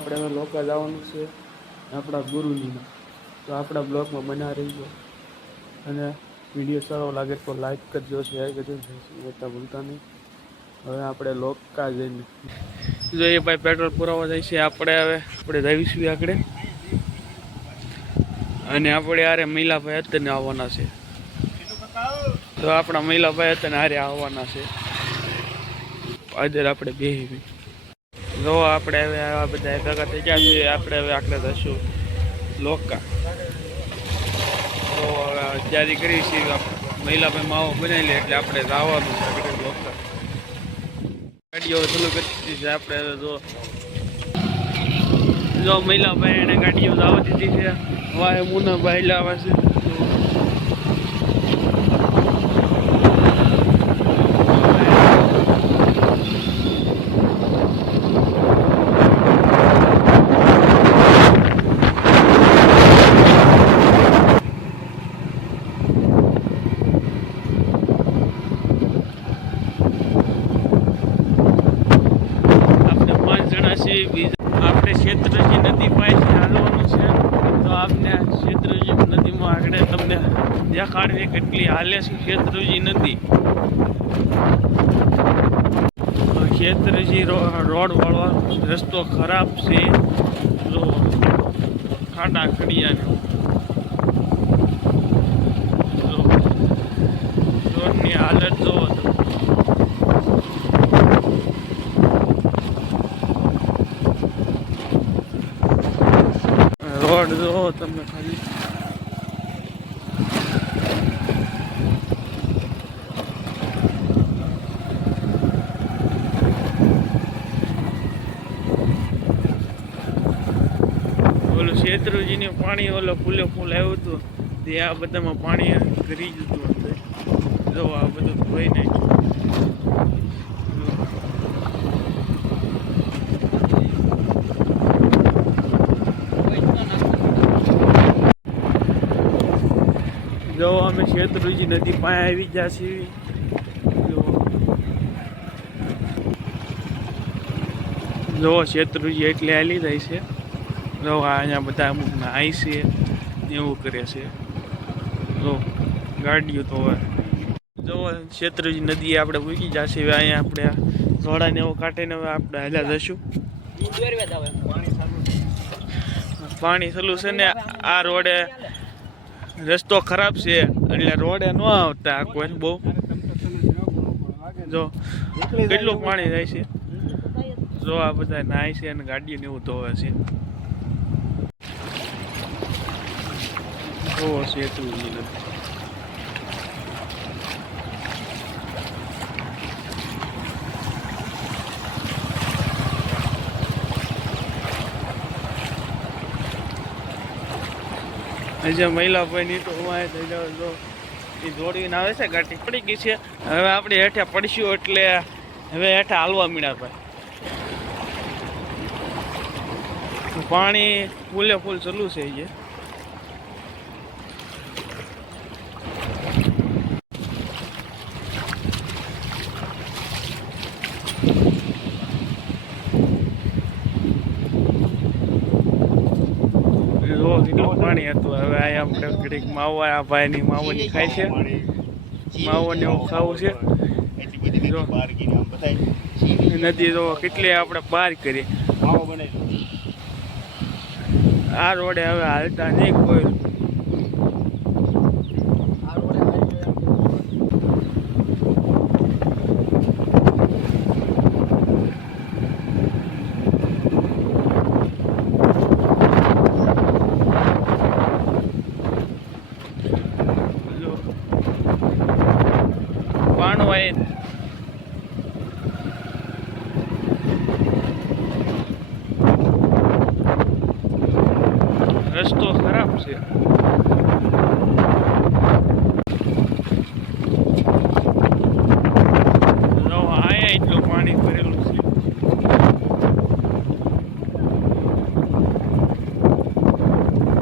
આપણે હવે લોકા જવાનું છે આપણા ગુરુજીના, તો આપણા બ્લોગમાં બના રહીજો અને વિડીયો સારો લાગે તો લાઈક કરજો, શેર કરજો, જોતા ભૂલતા નહીં. હવે આપણે લોકા જઈને જોઈએ ભાઈ પેટ્રોલ પુરાવા જાય છે. આપણે જઈશું આગળ અને આપણે યારે મહિલાભાઈ અત્યારે આવવાના છે, તો આપણા મહિલાભાઈ અત્યારે હારે આવવાના છે. આજે આપણે બેહી જો આપણે હવે આવા બધા ભેગા થઈ ગયા છે. આપણે હવે આગળ જઈશું લોકા, તો તૈયારી કરી છે. મહિલાભાઈ માવો બનાવી લે એટલે આપણે જવાનું છે આગળ લોકા. ગાડીઓ ચાલુ કરી છે આપણે હવે. જો મહિલાભાઈ એને ગાડીઓ જવા દીધી છે. વાય મુનાભાઈ લાવે છે. આપણે શેત્રુંજી નદી પાસે હાલવાનું છે, તો આપને શેત્રુંજી નદીમાં આગળ તમને દેખાડવી કેટલી હાલે છે શેત્રુંજી નદી. શેત્રુંજી રોડ વાળો રસ્તો ખરાબ છે, જો ખાડા ખડિયાને રોડની હાલત જોવો તો. રોડ જોવો તમે ખાલી. ઓલું શેત્રુંજીનું પાણી ઓલો ફૂલે ફૂલ આવ્યું હતું તે આ બધામાં પાણી કરી જતું હતું. જો આ બધું ધોઈ નાખ્યું. જો અમે શેત્રુંજી નદી પાસે આવી ગયા છીએ. જો શેત્રુંજી એટલે હાલી જાય છે. જો અહીંયા બધા અમુક નાય છે એવું કરે છે. જો ગાડીઓ તો હવે જો શેત્રુંજી નદી આપણે પૂકી જશે. હવે અહીંયા આપણે ઘોડાને એવું કાઢીને હવે આપણે હાલ્યા જશું. પાણી ચાલુ છે ને આ રોડે રસ્તો ખરાબ છે એટલે રોડે ન આવતા કોઈ બહુ. જો કેટલું પાણી જાય છે. જો આ બધા નાય છે અને ગાડીને એવું ધોવે છે. જોવો શેત્રુંજી નદી. જે મહિલાભાઈની તો જો એ દોડીને આવે છે, ગાડી પડી ગઈ છે. હવે આપણે હેઠે પડશું એટલે હવે હેઠે હાલવા મીડા ભાઈ. પાણી ફૂલે ફૂલ ચાલુ છે. કેટલું પાણી હતું. હવે અહીંયા આપણે ઘડીક માવો આ ભાઈની માવોની ખાય છે. માવોને એવું ખાવું છે. નદી જો કેટલી આપણે પાર કરી. આ રોડે હવે હાલતા નહીં કોઈ. પાણવાય રસ્તો ખરાબ છે. આયા એટલું પાણી ભરેલું છે.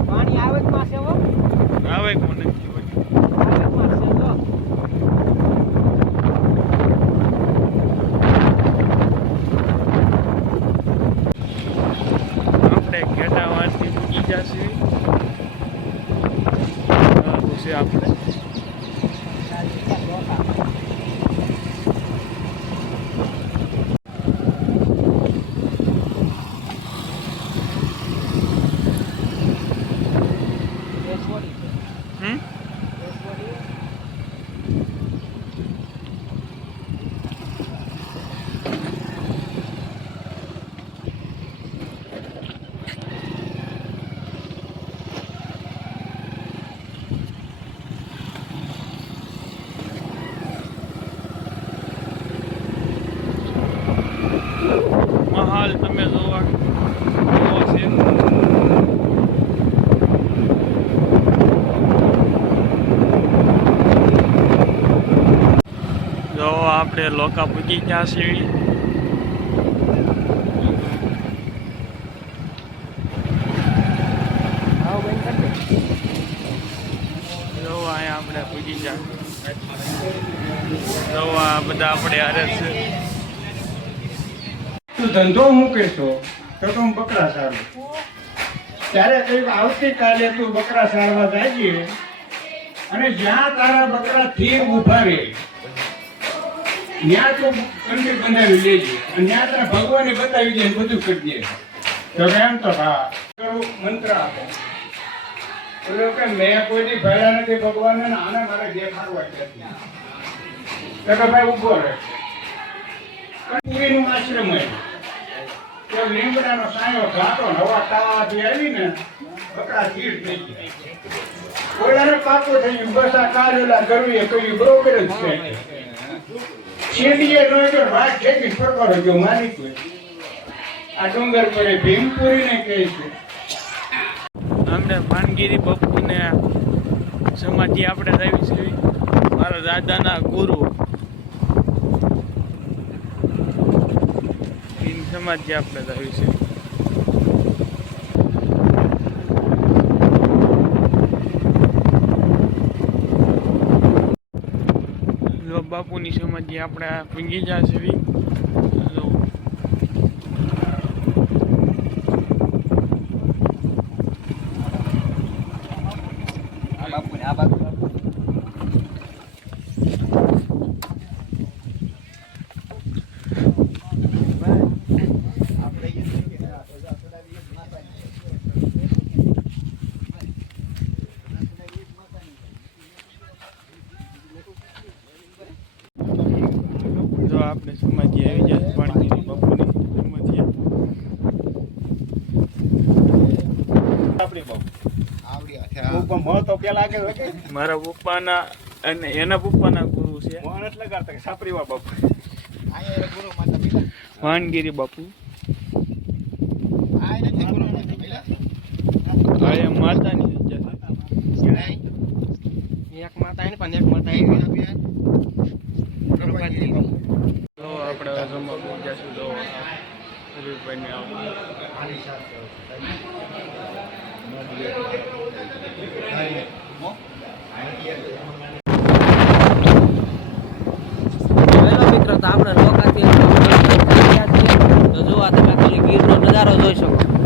પાણી આવે કોને આપણે લોકા પૂજી ગયા છીએ. જો અહીંયા આપણે પૂજી ગયા. જો આ બધા આપણે હારે છે. તું ધંધો મૂકીશો તો તું બકરા સારું. ત્યારે કઈક આવતીકાલે તું બકરા સારવા જાય અને જ્યાં તારા બકરા થી ઉભા રહે ત્યાં તું કંઠી બંધાવી લેજે અને ત્યાં તારા ભગવાને બતાવી દે બધું કરી દે. તો એમ તો હા મંત્ર આપો બોલો કે મેં કોઈ દી ભેળા નથી ભગવાનને આને મારે દેખાડવા છે. તો કે ભાઈ ઉભો રહે કંઠીનું આશ્રમ હોય તો લીમડાનો સાયો ઘાટો નવા તાવાથી આવીને બકરા ચીડ થઈ ગયા. ઓલાને પાકો થઈ ગયું બસ આ કારેલા કરવી કહ્યું બરોબર જ છે. શેરડીએ નો જો વાત ઠેકી ફરવાનો જો માની કોઈ આ ડુંગર પર ભીમપુરીને કહે છે. અમને ભાનગીરી બાપુને સમાધિ આપણે લાવી છે. મારા દાદાના ગુરુ સમાધિ આપણે લાવી છે. બાપુની સમાધિ આપણે ભીંગી જશે. આપણે સમાધિ આવી જાય ભાણગીરી બાપુની સમાધિ. મારા પપ્પાના અને એના પપ્પાના ગુરુ છે ભાણગીરી બાપુ. માતાની એક માતા એને પણ એક માતા તો આપણે જમવા પહોંચ જશું. તો હરીફભાઈને મિત્રો તો આપણે લોકાથી તો જો આ તમે ખાલી ગીરનો નજારો જોઈ શકો.